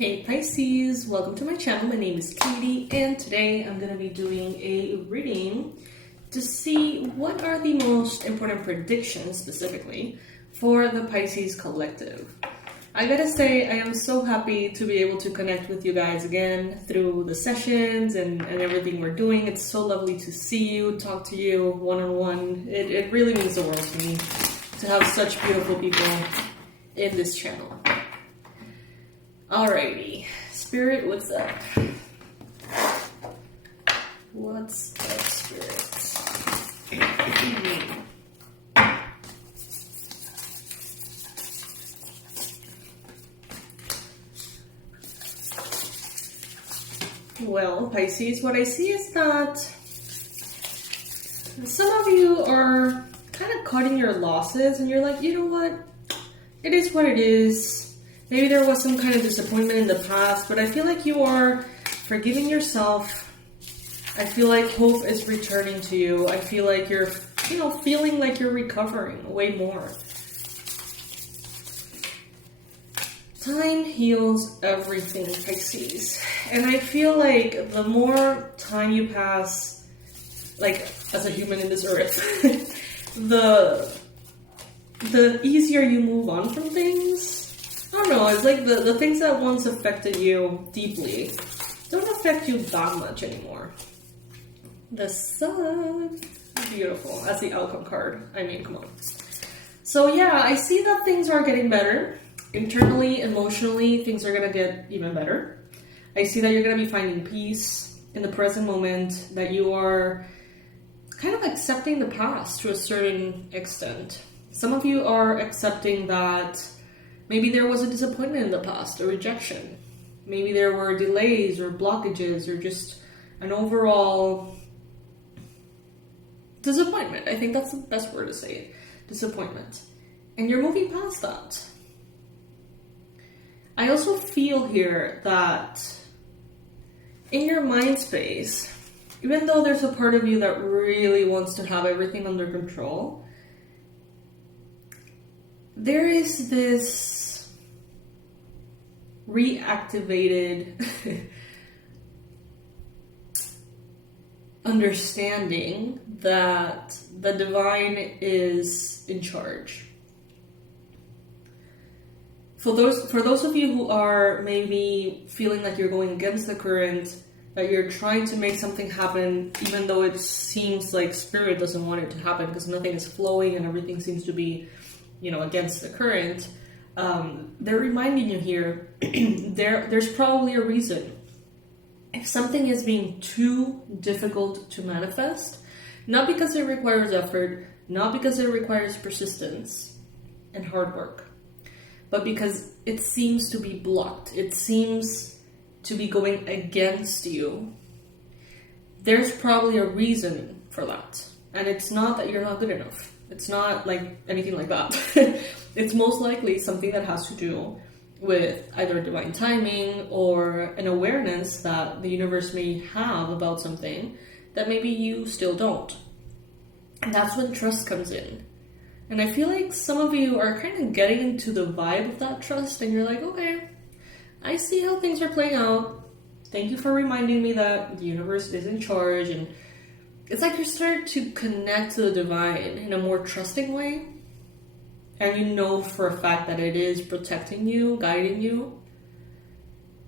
Hey Pisces, welcome to my channel. My name is Katie and today I'm going to be doing a reading to see what are the most important predictions specifically for the Pisces collective. I gotta say, I am so happy to be able to connect with you guys again through the sessions and everything we're doing. It's so lovely to see you, talk to you one-on-one. It really means the world to me to have such beautiful people in this channel. Alrighty, Spirit, what's up? What's up, Spirit? Well, Pisces, what I see is that some of you are kind of cutting your losses and you're like, you know what? It is what it is. Maybe there was some kind of disappointment in the past, but I feel like you are forgiving yourself. I feel like hope is returning to you. I feel like you're, feeling like you're recovering way more. Time heals everything, Pisces. And I feel like the more time you pass, like as a human in this earth, the easier you move on from things. I don't know, it's like the things that once affected you deeply don't affect you that much anymore. The Sun, beautiful, as the outcome card. I mean, come on. So yeah, I see that things are getting better. Internally, emotionally, things are gonna get even better. I see that you're gonna be finding peace in the present moment, that you are kind of accepting the past to a certain extent. Some of you are accepting that maybe there was a disappointment in the past, a rejection. Maybe there were delays or blockages or just an overall disappointment. I think that's the best word to say it. Disappointment. And you're moving past that. I also feel here that in your mind space, even though there's a part of you that really wants to have everything under control, there is this reactivated understanding that the divine is in charge. For those of you who are maybe feeling like you're going against the current, that you're trying to make something happen, even though it seems like Spirit doesn't want it to happen because nothing is flowing and everything seems to be, against the current, they're reminding you here, there's probably a reason. If something is being too difficult to manifest, not because it requires effort, not because it requires persistence and hard work, but because it seems to be blocked, it seems to be going against you, there's probably a reason for that. And it's not that you're not good enough. It's not like anything like that. It's most likely something that has to do with either divine timing or an awareness that the universe may have about something that maybe you still don't. And that's when trust comes in. And I feel like some of you are kind of getting into the vibe of that trust and you're like, okay, I see how things are playing out. Thank you for reminding me that the universe is in charge. And it's like you're starting to connect to the divine in a more trusting way. And you know for a fact that it is protecting you, guiding you.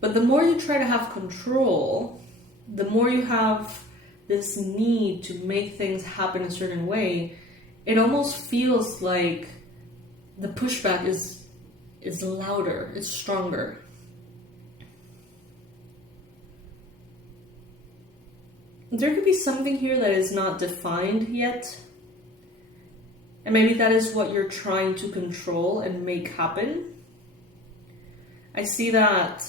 But the more you try to have control, the more you have this need to make things happen a certain way, it almost feels like the pushback is louder, it's stronger. There could be something here that is not defined yet. And maybe that is what you're trying to control and make happen. I see that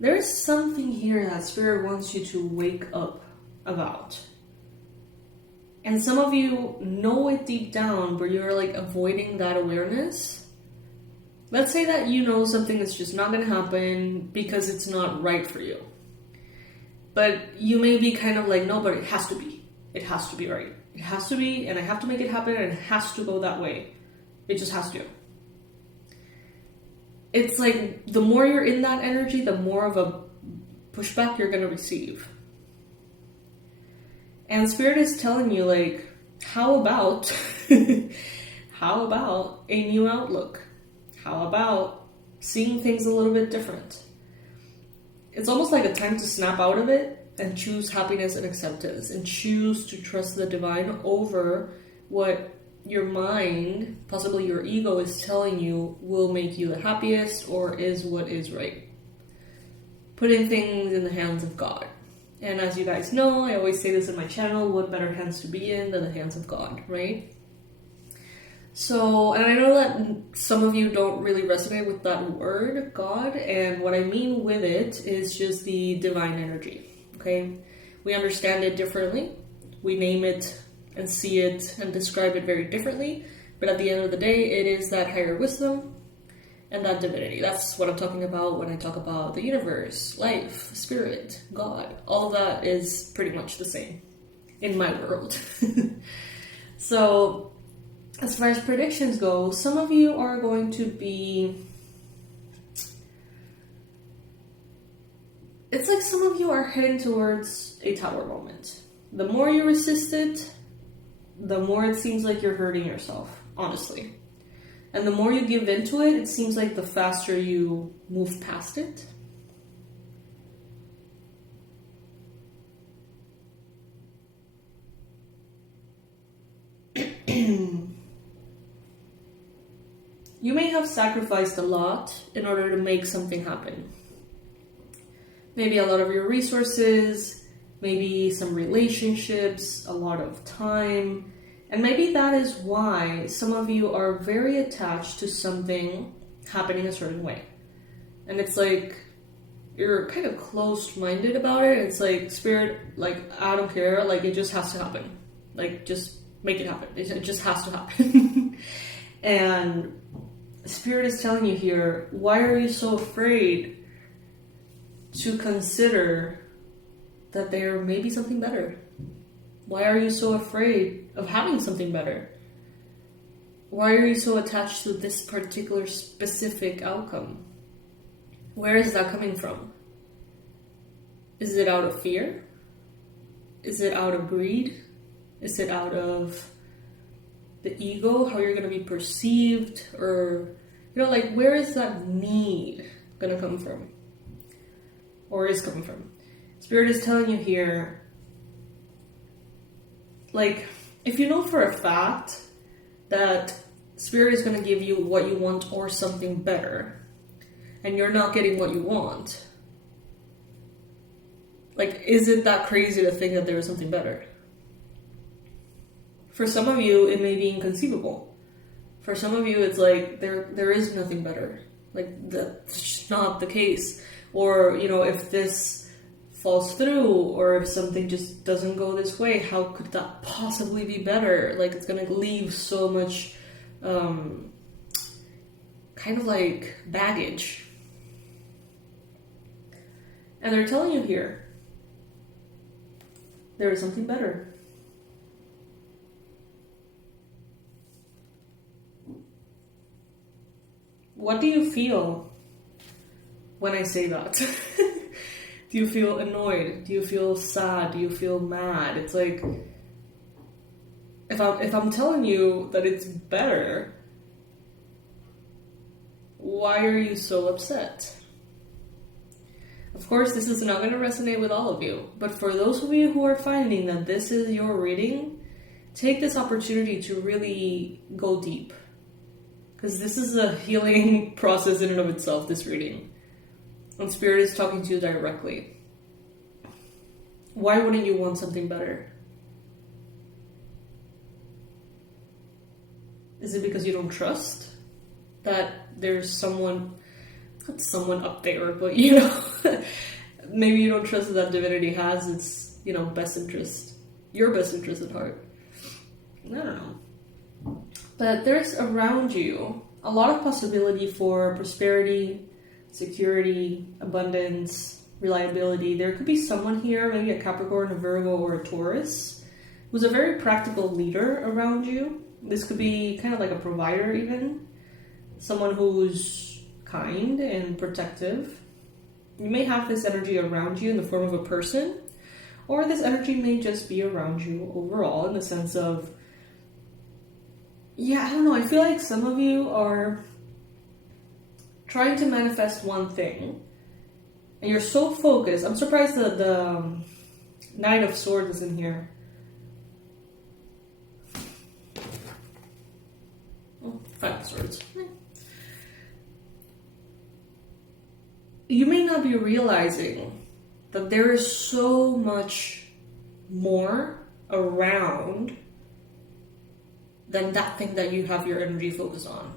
there's something here that Spirit wants you to wake up about. And some of you know it deep down, but you're like avoiding that awareness. Let's say that you know something is just not going to happen because it's not right for you. But you may be kind of like, no, but it has to be. It has to be right. It has to be, and I have to make it happen, and it has to go that way. It just has to. it's like the more you're in that energy, the more of a pushback you're going to receive. And Spirit is telling you, like, how about how about a new outlook? How about seeing things a little bit different? It's almost like a time to snap out of it and choose happiness and acceptance and choose to trust the divine over what your mind, possibly your ego, is telling you will make you the happiest or is what is right. Putting things in the hands of God. And as you guys know, I always say this in my channel, what better hands to be in than the hands of God, right? So, and I know that some of you don't really resonate with that word, God, and what I mean with it is just the divine energy, okay? We understand it differently. We name it and see it and describe it very differently, but at the end of the day, it is that higher wisdom and that divinity. That's what I'm talking about when I talk about the universe, life, spirit, God. All of that is pretty much the same in my world. So, as far as predictions go, some of you are going to be... It's like some of you are heading towards a tower moment. The more you resist it, the more it seems like you're hurting yourself, honestly. And the more you give into it, it seems like the faster you move past it. You may have sacrificed a lot in order to make something happen. Maybe a lot of your resources, maybe some relationships, a lot of time. And maybe that is why some of you are very attached to something happening a certain way. And it's like, you're kind of closed-minded about it. It's like, Spirit, like, I don't care. Like, it just has to happen. Like, just make it happen. It just has to happen. And Spirit is telling you here, why are you so afraid to consider that there may be something better? Why are you so afraid of having something better? Why are you so attached to this particular specific outcome? Where is that coming from? Is it out of fear? Is it out of greed? Is it out of the ego, how you're going to be perceived? Or, you know, like, where is that need going to come from? Or is coming from? Spirit is telling you here, like, if you know for a fact that Spirit is going to give you what you want or something better, and you're not getting what you want, like, is it that crazy to think that there is something better? For some of you, it may be inconceivable. For some of you, it's like, there is nothing better. Like, that's just not the case. Or, you know, if this falls through, or if something just doesn't go this way, how could that possibly be better? Like, it's gonna leave so much, kind of like baggage. And they're telling you here, there is something better. What do you feel when I say that? Do you feel annoyed? Do you feel sad? Do you feel mad? It's like, if I'm telling you that it's better, why are you so upset? Of course, this is not going to resonate with all of you, but for those of you who are finding that this is your reading, take this opportunity to really go deep. Because this is a healing process in and of itself, this reading. And Spirit is talking to you directly. Why wouldn't you want something better? Is it because you don't trust that there's someone, not someone up there, but you know, maybe you don't trust that divinity has its, you know, best interest, your best interest at heart. I don't know. But there's around you a lot of possibility for prosperity, security, abundance, reliability. There could be someone here, maybe a Capricorn, a Virgo, or a Taurus, who's a very practical leader around you. This could be kind of like a provider even. Someone who's kind and protective. You may have this energy around you in the form of a person, or this energy may just be around you overall in the sense of, I don't know, I feel like some of you are trying to manifest one thing, and you're so focused. I'm surprised that the Knight of Swords is in here. Oh, Five of Swords. You may not be realizing that there is so much more around than that thing that you have your energy focused on.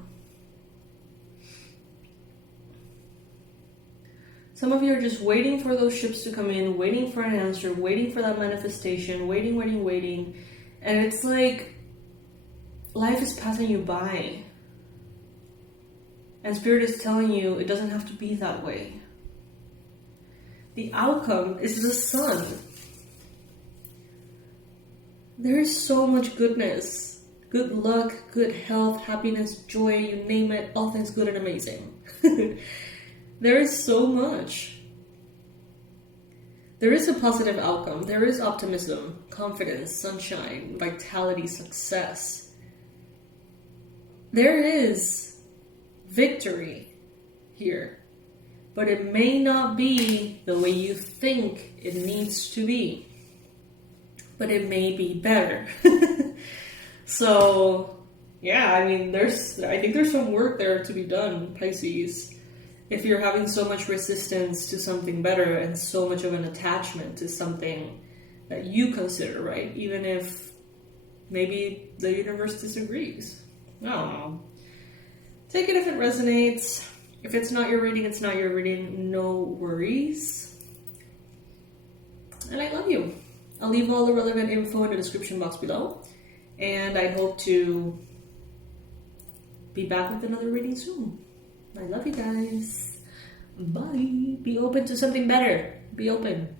Some of you are just waiting for those ships to come in, waiting for an answer, waiting for that manifestation, waiting. And it's like life is passing you by. And Spirit is telling you it doesn't have to be that way. The outcome is the sun. There is so much goodness. Good luck, good health, happiness, joy, you name it, all things good and amazing. There is so much. There is a positive outcome. There is optimism, confidence, sunshine, vitality, success. There is victory here. But it may not be the way you think it needs to be. But it may be better. So, I mean, I think there's some work there to be done, Pisces. If you're having so much resistance to something better and so much of an attachment to something that you consider right, even if maybe the universe disagrees. I don't know. Take it if it resonates. If it's not your reading, it's not your reading. No worries. And I love you. I'll leave all the relevant info in the description box below. And I hope to be back with another reading soon. I love you guys. Bye. Be open to something better. Be open.